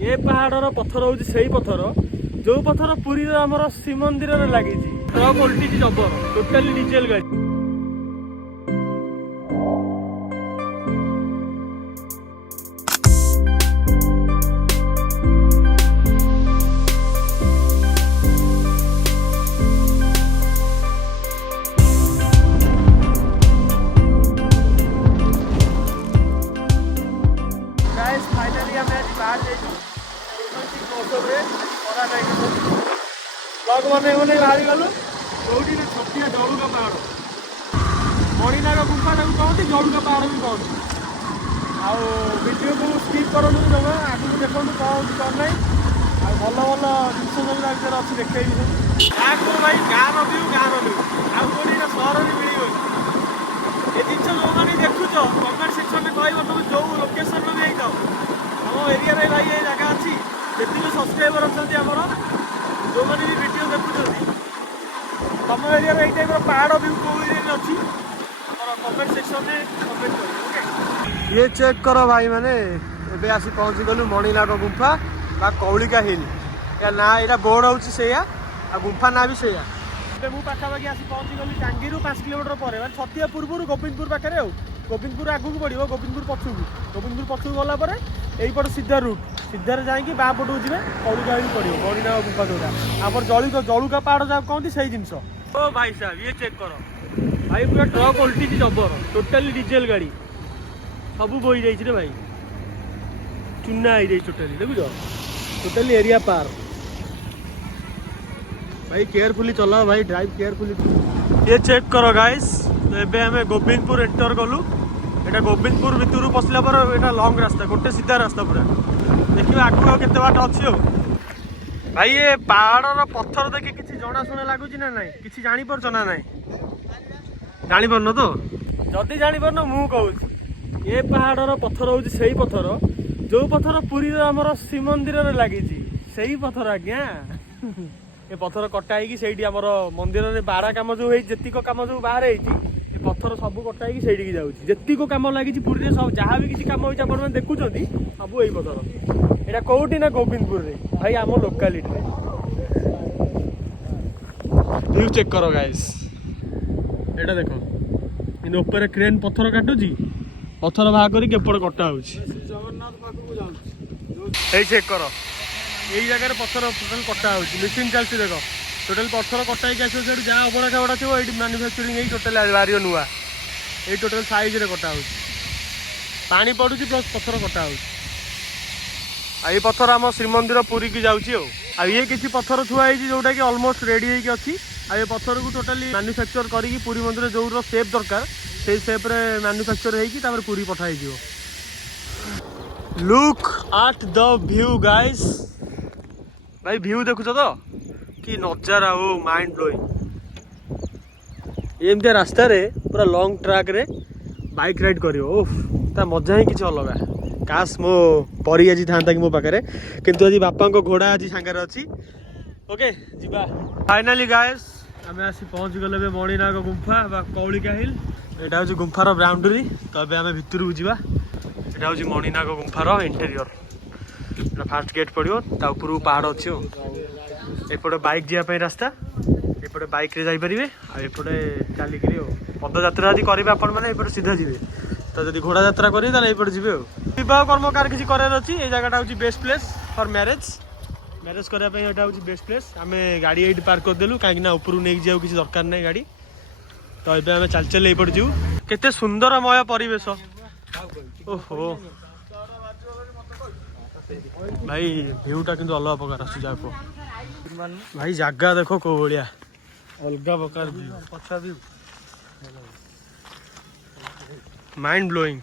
ये पहाड़ पथर हूँ से पथर जो पथर पुरी आमर श्रीमंदिर में लगी ट्रक उल्टी जबर टोटाली डीजेल गाड़ी मैंने बाहरी गलु कौटी छटिया जलुका पहाड़ मणिनाग गुंफा कहते जलुका पहाड़ भी कहते आडियो को स्किप करूँ जमा आगे देखो कौन कौन ना भल भल जिन सब विषय अच्छी देखी सब भाई गाँव व्यू आउ कौटी सहर भी मिल ये जिन जो मैंने देखुच कमेंट सेक्शन में कह तुम जो लोकेशन में भी आम एरिया भाई ये जगह अच्छी जी सब्सक्राइबर अच्छा आमर जो मैंने भी वीडियो देखुं तुम एरिया ये टाइप पहाड़ व्यू कौ एरिया अच्छी कमेंट सेक्शन में कमेंट कर ये चेक करो भाई मैंने एबे आसी पहुँची गलु मणिनाग गुंफा बा कौलिका हिल या ना यहाँ बोर्ड हूँ से गुंफा ना भी से मुझे पाखापाखि आसी पहुँची गली टांगी 5 किलोमीटर पर छतिया पूर्व गोविंदपुर पाखे गोविंदपुर आगू पड़ो गोविंदपुर पछू गलापर यहीपट सीधा रूट सीधार जाकि बाँ पटू जी कौलिका हिल पड़ो मणिनाग गुंफा जोटा आम जलुका पहाड़ जहाँ कहते से जिन ओ भाई साहब ये चेक करो भाई पूरा ट्रक उल्टी जबर टोटाली डीजेल गाड़ी सब बोई जाइए भाई चुना हो टोटाली देखुच टोटाली एरिया पार भाई केयरफुली चलाओ भाई ड्राइव केयरफुली ये चेक करो गाइस तो एबे हमें गोविंदपुर एंटर कलु एटा गोविंदपुर भितर पसला पर एटा लॉन्ग रास्ता गोटे सीधा रास्ता पूरा देखिए आगु केते बाट अच्छी हो भाई ये पहाड़ पत्थर देखि किसी जनाशुना लगुच ना ना कि जानी पारछ ना ना जानी पारन तो जदि जानी पारन मु कहूँ ये पहाड़ पत्थर हूँ से पत्थर जो पत्थर पुरी आमर श्रीमंदिर में लगी से पत्थर आज्ञा ये पत्थर कटा होमर मंदिर में बाड़ा कम जो जीक कम जो बाहर ये पत्थर सब कटा होगी जाऊँगी जीक कम लगी पुरी सब जहाँ भी किसी कम हो देखुं सब यही पत्थर यहाँ कौटी ना गोविंदपुर में भाई आम लोकालिटी व्यू चेक करो गाइस एटा देखो इन ऊपर क्रेन पत्थर काटुची पत्थर बाहा करी केपड़ कटा हो चेक करो यही जगह पत्थर टोटाल कटा हो मेसीन चलती देख टोटाल पत्थर कटा आस जहाँ अबड़ा खाबड़ा थो ये मैन्युफैक्चरिंग टोटाल बाहर नुआ ये टोटाल साइज रे कटा हो पानी पड़ू प्लस पत्थर कटा हो ये पत्थर आम श्रीमंदिर पुरी की जाऊँगी ये किसी पत्थर थुआ जोटा कि ऑलमोस्ट रेडी होगी अच्छी ये पत्थर को टोटाली मैन्युफैक्चर करी पुरी मंदिर जो सेप दरकार से सेप रे मैन्युफैक्चर होगी पुरी पठाई look at the view guys भाई व्यू देखुच तो कि नजारा हो माइंड ब्लोइंग एमती रास्ता रे पूरा लॉन्ग ट्रैक रे बाइक राइड करियो ओफ ता मजा ही किसी अलग काश मो परी आज था कि मो पाखे किंतु आज बापा को घोड़ा आज सांगे अच्छी ओके जीवा फाइनाली गाइस आम आसी पहुँच गले मणिनाग गुंफा बा कौलिका हिल एटा हूँ गुंफार बाउंड्री तो अब आम भितर को जावा एटा हूँ मणिनाग गुंफार इंटेरियर फास्ट गेट पड़ो ता ऊपर पहाड़ अच्छी एपटे बाइक जावाई रास्ता एपटे बाइक रे जापरेंगे आएपटे चलिक पदयात्रा यदि करेंगे आपण मैंने सीधा जी तो जब घोड़ा यात्रा करेंगे ये जी विवाह कर्म कार किसी करार अच्छी ये जगह हूँ best place for marriage marriage करने यहाँ हूँ बेस्ट प्लेस आम गाड़ी ये पार्क करदेलु कहीं ऊपर नहीं जाऊ किसी दरकार नहीं गाड़ी तो ये आम चल चल ये जीव केते सुंदरमय परिवेश ओहो भाई भ्यूटा किंतु अलग प्रकार आस भाई जगह देखो कौ भाया अलग प्रकार माइंड ब्लोइंग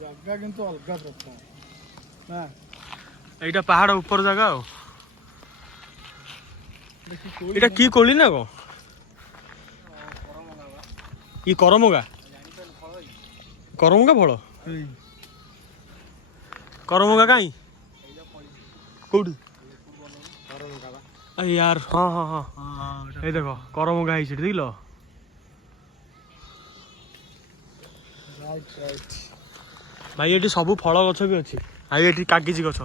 जगह किंतु अलग प्रकार এইটা পাহাড় উপর জায়গা এটা কি কোলি না গো ই করমগা করমগা ফল করমগা কাই কোটি यार हाँ हाँ हाँ এই দেখো କରମଙ୍ଗା ହେଇଛି ଦେଖିଲ ଭାଇ ଏଠି ସବୁ ଫଳ ଗଛ ବି ଅଛି ଭାଇ ଏଠି କାଗିଜି ଗଛ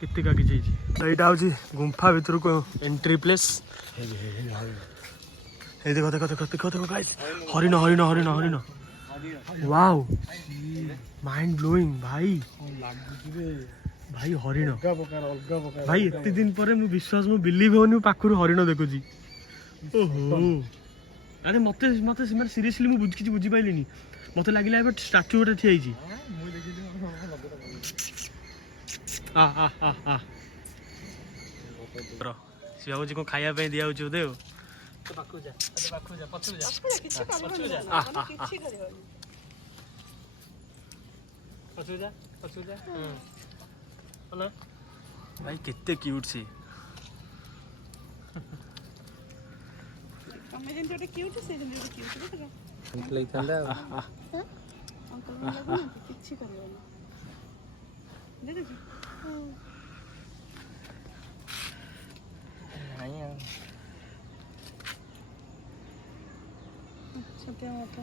କେତେ କାଗିଜି ହେଇଛି ଏଇଟା ହଉଛି ଗୁମ୍ଫା ଭିତରକୁ ଏଣ୍ଟ୍ରି ପ୍ଲେସ୍ এই দেখো দেখো দেখো দেখো দেখো গাইস হরিণ হরিণ হরিণ হরিণ ওয়াও মাইন্ড ব্লোইং ভাই ভাই হরিণ ভাই এତେ ଦିନ ପରେ ମୁଁ ବିଶ୍ୱାସ ମୁଁ ବିଲିଭ ହଉନି ମୁଁ ପାଖରୁ ହରିଣ ଦେଖୁଛି ଓହୋ ଆରେ ମତେ ମତେ ସେମାନେ ସିରିୟସଲି ମୁଁ କିଛି ବୁଝିପାରିଲିନି ମତେ ଲାଗିଲା ଏବେ ଷ୍ଟାଚୁ ଗୋଟେ ଠିଆ ହେଇଛି ସିଏ ଭାବୁଛି କଣ ଖାଇବା ପାଇଁ ଦିଆହଉଛି ବୋଧେ ଆଉ भाई केते क्यूट सी तमे जेन जोटे क्यूट से जेन जोटे क्यूट देखो अंकल इथला अंकल किछि करबो देखो जी आया छोटे मोटे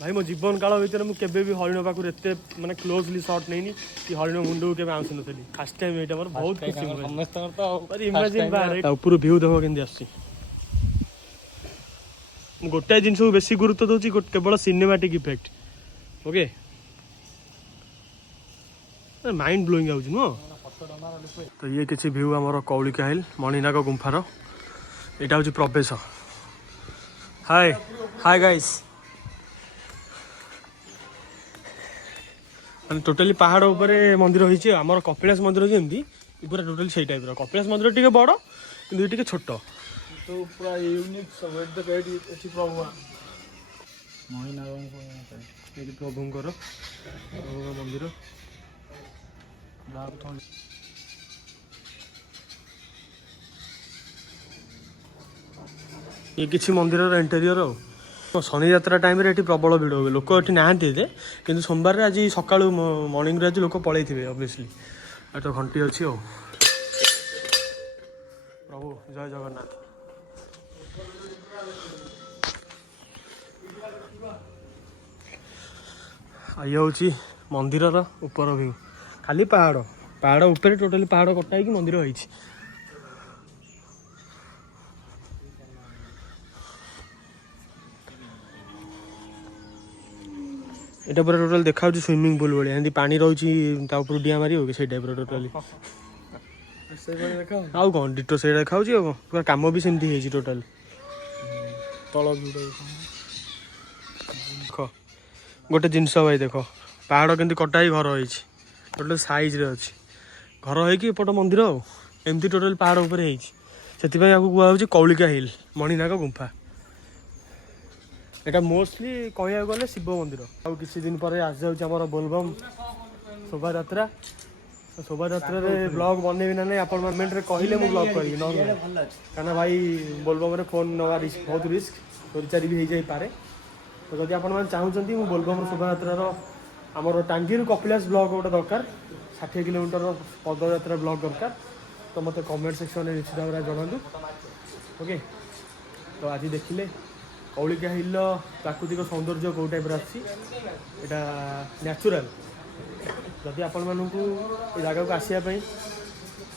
भाई मो जीवन काल भर मुझे भी हरिण पाखर एत माने क्लोजली शॉट नहीं कि हरिण मुंड को केबे आंसु नथली फर्स्ट टाइम एटा मोर बहुत खुशी हो समस्त तो इमेजिन बारे ऊपर व्यू देखो केंदी आसी मु गोटे जिंस को बेसी गुरुत्व दोची केवल cinematic effect okay mind blowing आउछ नो तो ये किसी व्यू हमर कौलिका हिल मणिनाग गुंफार एटा होची प्रवेश हाय हाय गाइस टोटाली पहाड़ ऊपर मंदिर होइछि हमर कपिलास मंदिर जेमती पूरा टोटाली सही टाइप रो कपिलास मंदिर टिके बड़ किंतु टिके छोट तो पूरा यूनिक सब एट द गेट अछि प्रभु मणिनाग ये प्रभुंकर मंदिर ये किसी मंदिर इंटेरियर शनि यात्रा टाइम रे प्रबल भिड़ हुए लोक ये नहांती कि सोमवार आज सका मर्णिंग आज लोक पलि ऑब्वियसली तो घंटी अच्छी प्रभु जय जगन्नाथ ये हूँ मंदिर ऊपर व्यू खाली पहाड़ पहाड़ ऊपर टोटाली पहाड़ कटा ही मंदिर होई एटा पूरा टोटल देखा स्विमिंग पूल भाई एमती पानी रही डिया मारी हो से टाइप टोटाली आउ कौन डिटो से देखा पूरा कम भी सेमती है टोटाल तल देख गोटे जिनस भाई देख पहाड़ केमती कटा ही घर होती टोटाल साइज रे अच्छी घर होपट मंदिर एमती टोटाल पहाड़ उपर से कहु कौलिका हिल मणिनाग गुंफा एटा मोस्टली कहया गले शिव मंदिर आ किसी दिन पर आस जाऊँ बोलबम शोभा यात्रा रे ब्लॉग बनैबी ना नहीं आपण कमेंट रे कहले मु ब्लॉग करी न काना भाई बोलबम रे फोन नवा रिस्क बहुत रिस्क चोरी चारी भी हो जाई पारे तो जदि आपण माने चाहुचंती मु बोलबम शोभा यात्रा रो हमर टांगी रो कपिलास ब्लॉग गोटे दरकार 60 किलोमीटर पद यात्रा ब्लॉग दरकार तो मते कमेंट सेक्शन में निश्चित भाव जणातु ओके तो आज देखिले कौलिका हिल प्राकृतिक सौंदर्य कौ टाइप आटा न्याचुराल जदि आपण मानू जगह को आसापी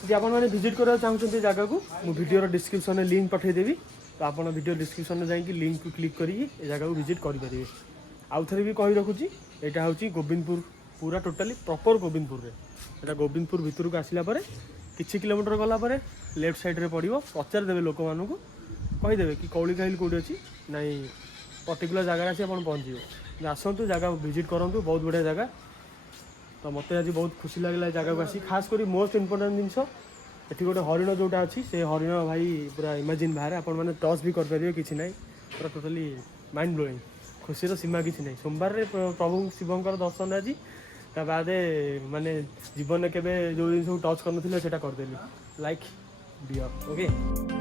जी आप विजिट करा चाहते जगह को मु वीडियो डिस्क्रिप्शन में लिंक पठेदेवी तो आप वीडियो डिस्क्रिप्शन में जाकि लिंक को क्लिक करी जगह को विजिट करेंगे आउ थे भी कही रखुची यहाँ हूँ गोविंदपुर पूरा टोटाली प्रॉपर गोविंदपुर रे एटा गोविंदपुर भितर को आसला किछि किलोमीटर गला लेफ्ट साइड रे पड़ो पचार देवे लोक मानू कहीदेवे कि कौलिका हिल कौटी अच्छी नाई पर्टिकुलर जगह आसी आप पहुँचे आसतु जगह विजिट करूँ बहुत बढ़िया जगह तो मत आज बहुत खुशी लगे जगह को आसी खास कर मोस्ट इम्पोर्टाट जिनस ये गोटे हरिण जोटा अच्छी से हरिण भाई पूरा इमेजिन बाहर आप टच भी करेंगे कि ना पूरा टोटाली माइंड ब्लोइंग खुशी सीमा किसी ना सोमवार प्रभु शिवंकर दर्शन आज ता बाद माने जीवन में केवे जो जिन टच कर करदेली लाइक डियर ओके।